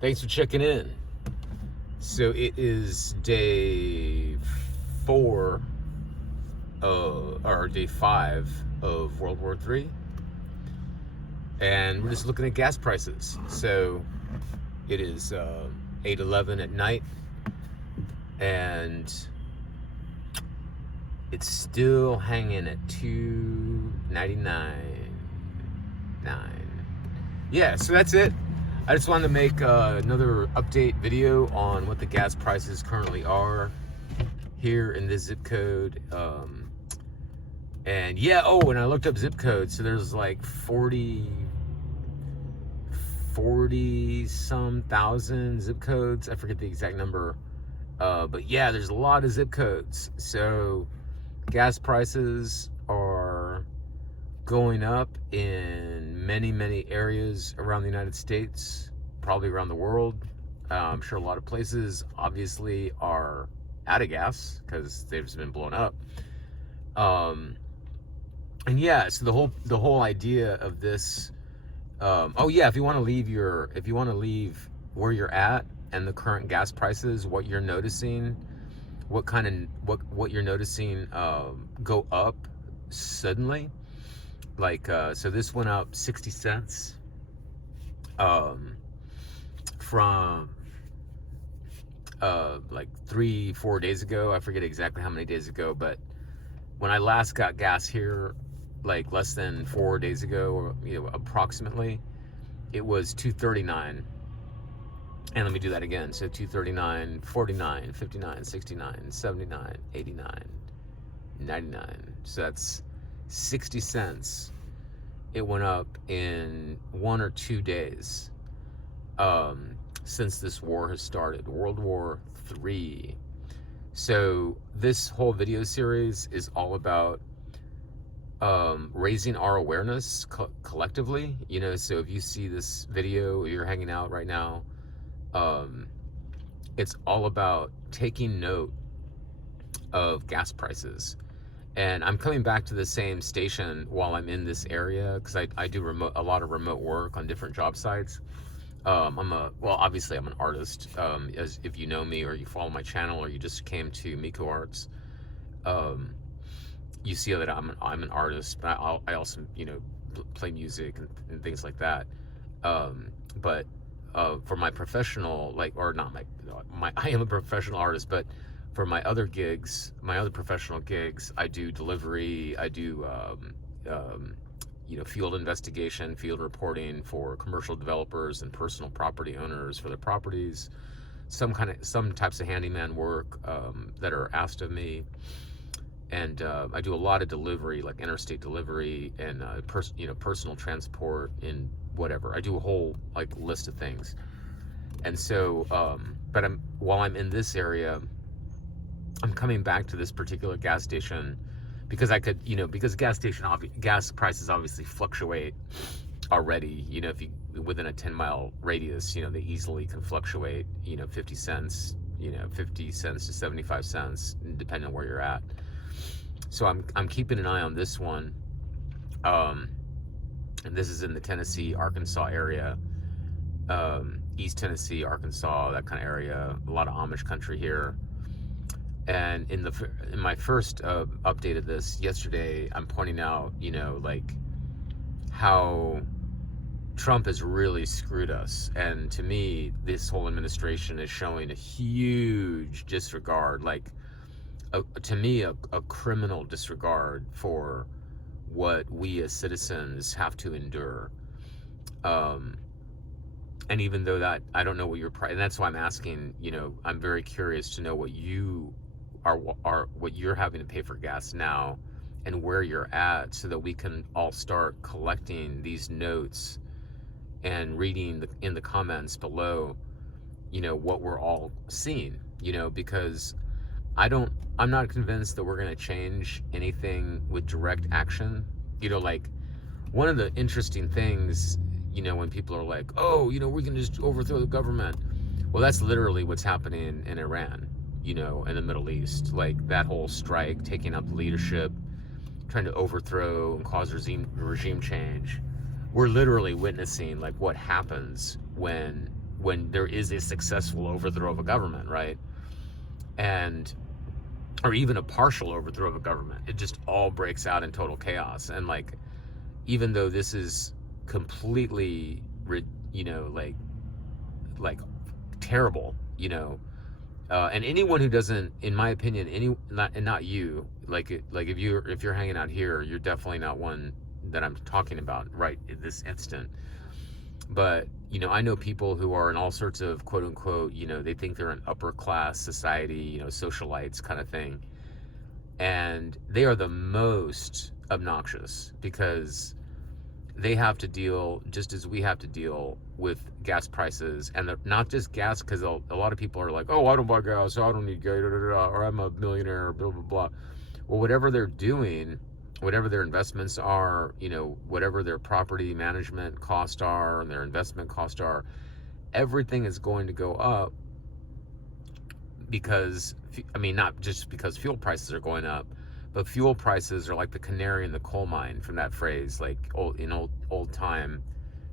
Thanks for checking in. So it is day 4 or day 5 of World War III, and we're just looking at gas prices. So it is 8:11 at night, and it's still hanging at 299.9. Yeah, so that's it. I just wanted to make another update video on what the gas prices currently are here in this zip code. And yeah, and I looked up zip codes, so there's like 40 some thousand zip codes. I forget the exact number. But yeah, there's a lot of zip codes. So gas prices are going up in many areas around the United States, probably around the world. I'm sure a lot of places obviously are out of gas because they've just been blown up. And yeah, so the whole idea of this. If you want to leave where you're at and the current gas prices, what you're noticing, what you're noticing go up suddenly. Like, so this went up 60 cents from like 3-4 days ago. I forget exactly how many days ago, but when I last got gas here, like less than 4 days ago, or approximately, it was 239. And let me do that again. So 239, 49, 59, 69, 79, 89, 99. So that's 60 cents. It went up in 1 or 2 days since this war has started, World War III. So this whole video series is all about raising our awareness collectively. So if you see this video, you're hanging out right now, it's all about taking note of gas prices. And I'm coming back to the same station while I'm in this area because I do a lot of remote work on different job sites. Obviously I'm an artist. As if you know me or you follow my channel or you just came to Miko Arts, you see that I'm an artist, but I also play music and things like that. But for my professional, I am a professional artist, but for my other professional gigs, I do delivery, I do field investigation, field reporting for commercial developers and personal property owners for their properties, some types of handyman work that are asked of me. And I do a lot of delivery, like interstate delivery and personal transport and whatever. I do a whole list of things. And so, while I'm in this area, I'm coming back to this particular gas station because because gas prices obviously fluctuate already. If you within a 10-mile radius, they easily can fluctuate. 50 cents, 50 cents to 75 cents, depending on where you're at. So I'm keeping an eye on this one, and this is in the Tennessee, Arkansas area, East Tennessee, Arkansas, that kind of area. A lot of Amish country here. And in my first update of this yesterday, I'm pointing out, how Trump has really screwed us. And to me, this whole administration is showing a huge disregard, to me, a criminal disregard for what we as citizens have to endure. And even though that, I don't know what and that's why I'm asking, I'm very curious to know what you what you're having to pay for gas now and where you're at, so that we can all start collecting these notes and reading in the comments below, what we're all seeing, because I'm not convinced that we're going to change anything with direct action. One of the interesting things, when people are like, we can just overthrow the government. Well, that's literally what's happening in Iran, in the Middle East. That whole strike, taking out the leadership, trying to overthrow and cause regime change. We're literally witnessing what happens when when there is a successful overthrow of a government, right? And or even a partial overthrow of a government, it just all breaks out in total chaos. And like, even though this is completely, you know, like terrible, you know, and anyone who doesn't, in my opinion, not you, like if you're hanging out here, you're definitely not one that I'm talking about right in this instant. But you know, I know people who are in all sorts of quote unquote, you know, they think they're an upper class society, you know, socialites kind of thing, and they are the most obnoxious because they have to deal, just as we have to deal, with gas prices. And not just gas, because a lot of people are like, oh, I don't buy gas, so I don't need gas, or I'm a millionaire, blah blah blah. Well, whatever they're doing, whatever their investments are, you know, whatever their property management costs are and their investment costs are, everything is going to go up because, I mean, not just because fuel prices are going up, but fuel prices are like the canary in the coal mine, from that phrase. Like in old time,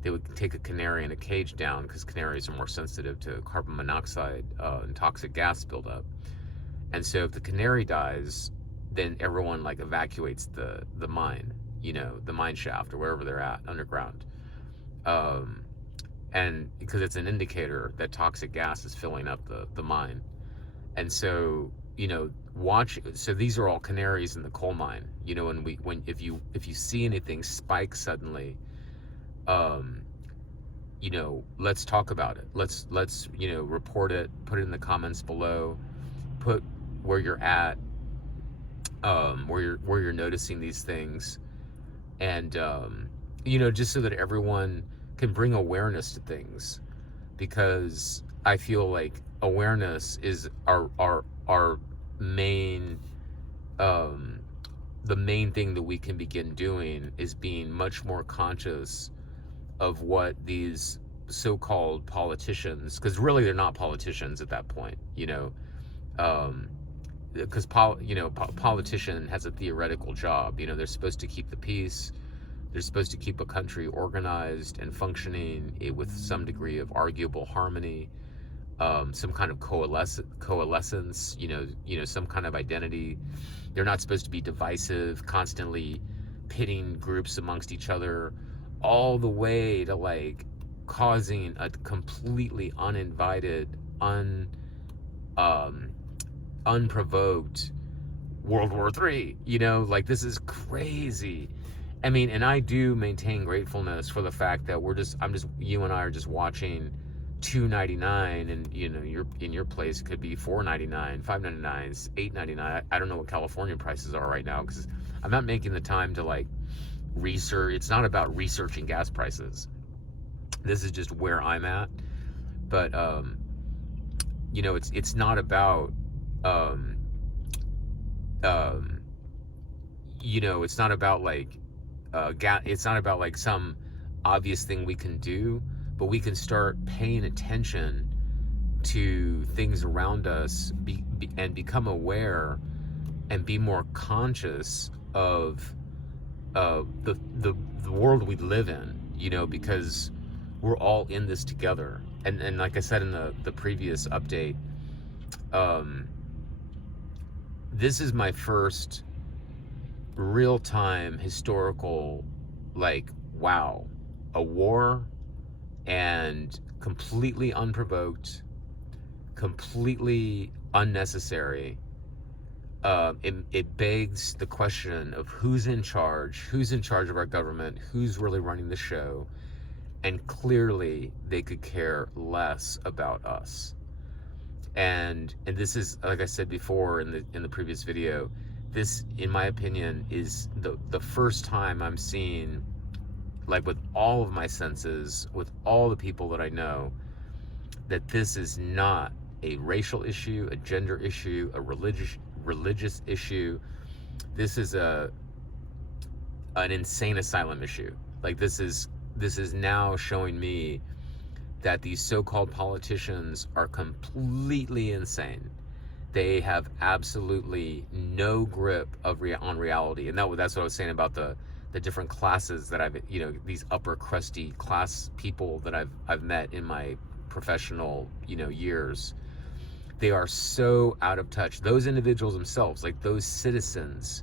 they would take a canary in a cage down because canaries are more sensitive to carbon monoxide and toxic gas buildup. And so if the canary dies, then everyone like evacuates the mine, you know, the mine shaft or wherever they're at underground. And because it's an indicator that toxic gas is filling up the mine. And so, you know, so these are all canaries in the coal mine, you know. And if you see anything spike suddenly, you know, let's talk about it. Let's you know, report it, put it in the comments below, put where you're at, where you're noticing these things, and you know, just so that everyone can bring awareness to things, because I feel like awareness is our main, the main thing that we can begin doing is being much more conscious of what these so-called politicians, because really they're not politicians at that point, you know, because politician has a theoretical job. You know, they're supposed to keep the peace. They're supposed to keep a country organized and functioning with some degree of arguable harmony, some kind of coalescence. You know, some kind of identity. They're not supposed to be divisive, constantly pitting groups amongst each other, all the way to like causing a completely uninvited, unprovoked World War III. You know, like, this is crazy. I mean, and I do maintain gratefulness for the fact that you and I are just watching $2.99, and you know, in your place it could be $4.99, $5.99, $8.99. I don't know what California prices are right now, because I'm not making the time to like research. It's not about researching gas prices. This is just where I'm at. But you know, it's not about you know, it's not about like it's not about like some obvious thing we can do, but we can start paying attention to things around us, and become aware and be more conscious of the world we live in, you know, because we're all in this together. And like I said in the previous update, this is my first real-time historical, like, wow, a war, and completely unprovoked, completely unnecessary. It begs the question of who's in charge of our government, who's really running the show, and clearly they could care less about us. And this is, like I said before in the previous video, this, in my opinion, is the first time I'm seeing, like, with all of my senses, with all the people that I know, that this is not a racial issue, a gender issue, a religious issue. This is an insane asylum issue. Like, this is now showing me that these so-called politicians are completely insane. They have absolutely no grip on reality. And that's what I was saying about the different classes that I've, you know, these upper crusty class people that I've met in my professional, years. They are so out of touch. Those individuals themselves, like those citizens,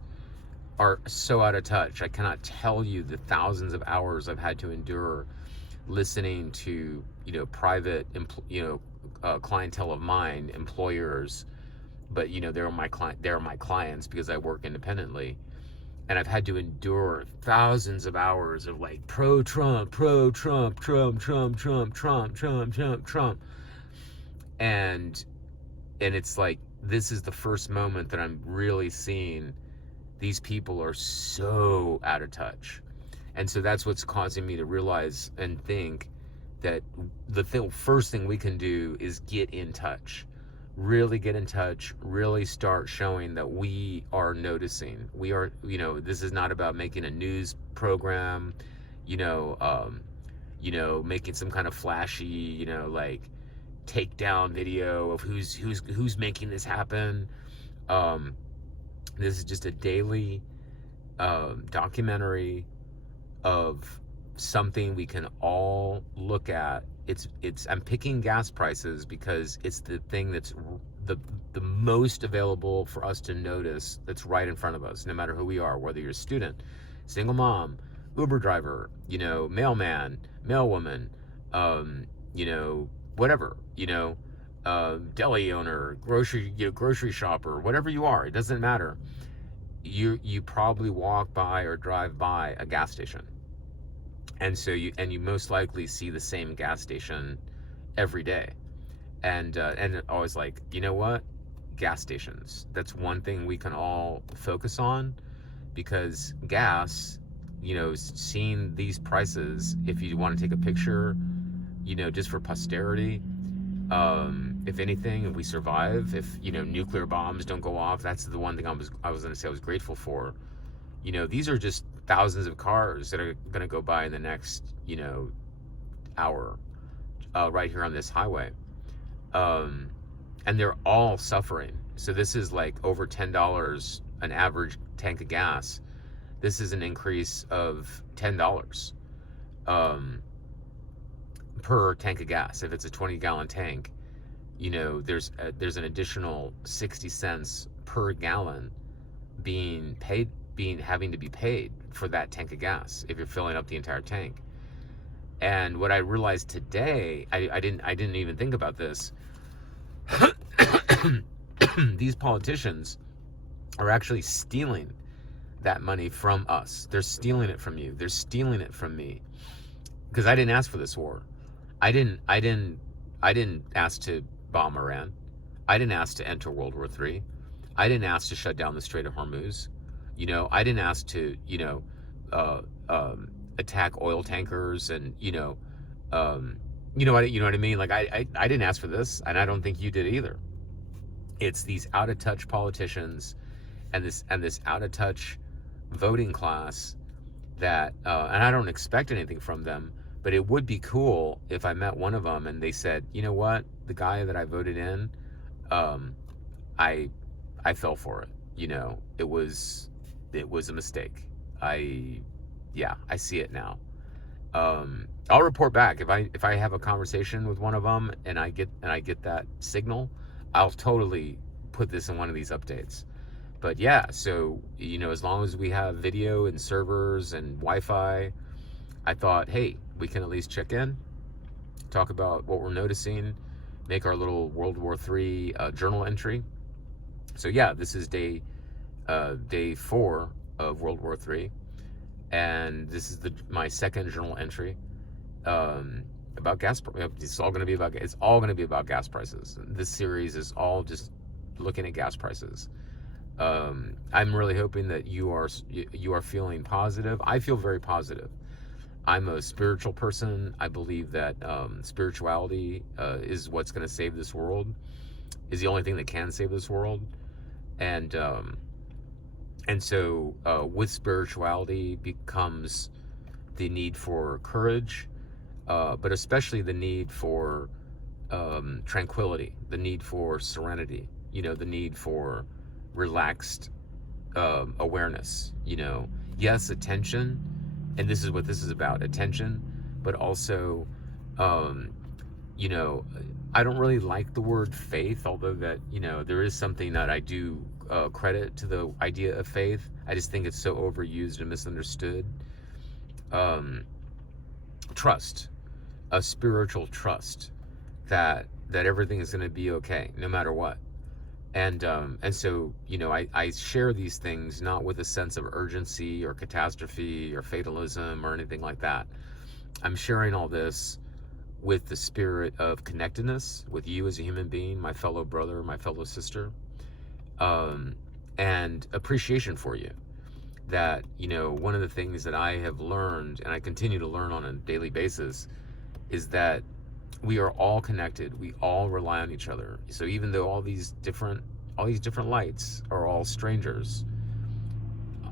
are so out of touch. I cannot tell you the thousands of hours I've had to endure listening to, private, clientele of mine, employers, but they're my clients because I work independently. And I've had to endure thousands of hours of like pro Trump, Trump, Trump, Trump, Trump, Trump. And it's like, this is the first moment that I'm really seeing these people are so out of touch. And so that's what's causing me to realize and think that the first thing we can do is get in touch. Really get in touch, really start showing that we are noticing. We are, this is not about making a news program, making some kind of flashy, like takedown video of who's making this happen. This is just a daily documentary of something we can all look at. I'm picking gas prices because it's the thing that's the most available for us to notice, that's right in front of us, no matter who we are, whether you're a student, single mom, Uber driver, mailman, mailwoman, whatever, deli owner, grocery shopper, whatever you are, it doesn't matter. You probably walk by or drive by a gas station. And so you most likely see the same gas station every day. And always like, you know what? Gas stations. That's one thing we can all focus on, because gas, seeing these prices, if you want to take a picture, just for posterity, if anything, if we survive, if, nuclear bombs don't go off, that's the one thing I was going to say I was grateful for. These are just thousands of cars that are going to go by in the next, hour, right here on this highway. And they're all suffering. So this is like over $10 an average tank of gas. This is an increase of $10 per tank of gas. If it's a 20-gallon tank, there's an additional 60 cents per gallon having to be paid for that tank of gas if you're filling up the entire tank. And what I realized today, I didn't even think about this. These politicians are actually stealing that money from us. They're stealing it from you. They're stealing it from me, because I didn't ask for this war. I didn't ask to bomb Iran. I didn't ask to enter World War III. I didn't ask to shut down the Strait of Hormuz. I didn't ask to, attack oil tankers and, you know what I mean? Like I didn't ask for this, and I don't think you did either. It's these out of touch politicians and this out of touch voting class that, and I don't expect anything from them, but it would be cool if I met one of them and they said, you know what, the guy that I voted in, I fell for it. It was a mistake. I see it now. I'll report back if I have a conversation with one of them and I get that signal. I'll totally put this in one of these updates. But yeah, so as long as we have video and servers and Wi-Fi, I thought, hey, we can at least check in, talk about what we're noticing, make our little World War III journal entry. So yeah, this is day 4 of World War III, and this is my second journal entry about gas. It's all going to be about gas prices. This series is all just looking at gas prices. I'm really hoping that you are feeling positive. I feel very positive. I'm a spiritual person. I believe that spirituality is what's going to save this world, is the only thing that can save this world. And so with spirituality becomes the need for courage, but especially the need for tranquility, the need for serenity, the need for relaxed awareness. Yes, attention, and this is what this is about, attention, but also you know, I don't really like the word faith, although that, there is something that I do credit to the idea of faith. I just think it's so overused and misunderstood. Um, Trust, a spiritual trust that everything is going to be okay no matter what. And so, I share these things not with a sense of urgency or catastrophe or fatalism or anything like that. I'm sharing all this with the spirit of connectedness with you as a human being, my fellow brother, my fellow sister, um, and appreciation for you. That, one of the things that I have learned, and I continue to learn on a daily basis, is that we are all connected. We all rely on each other. So even though all these different lights are all strangers,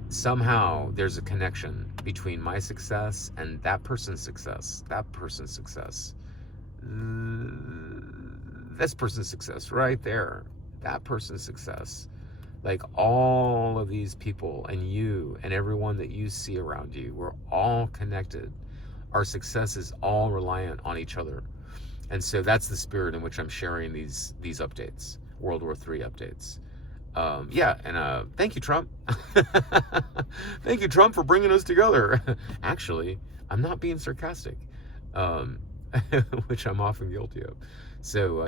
somehow there's a connection between my success and that person's success, this person's success right there, that person's success. Like all of these people and you and everyone that you see around you, we're all connected. Our success is all reliant on each other. And so that's the spirit in which I'm sharing these updates, World War III updates. Thank you, Trump. Thank you, Trump, for bringing us together. Actually, I'm not being sarcastic, which I'm often guilty of. So,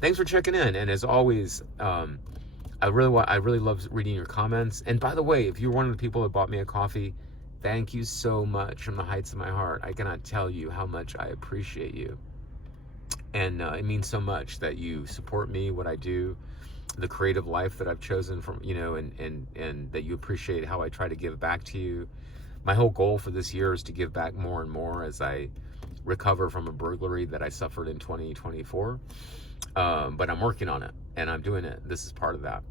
thanks for checking in. And as always, I really love reading your comments. And by the way, if you're one of the people that bought me a coffee, thank you so much from the heights of my heart. I cannot tell you how much I appreciate you. And it means so much that you support me, what I do, the creative life that I've chosen from, and that you appreciate how I try to give back to you. My whole goal for this year is to give back more and more as I recover from a burglary that I suffered in 2024. But I'm working on it and I'm doing it. This is part of that.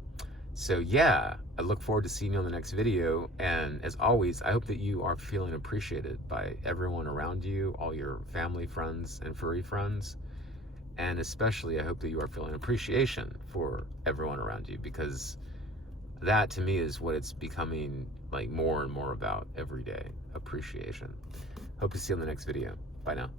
So I look forward to seeing you on the next video. And as always, I hope that you are feeling appreciated by everyone around you, all your family, friends, and furry friends. And especially, I hope that you are feeling appreciation for everyone around you, because that to me is what it's becoming like more and more about every day. Appreciation. Hope to see you on the next video. Bye now.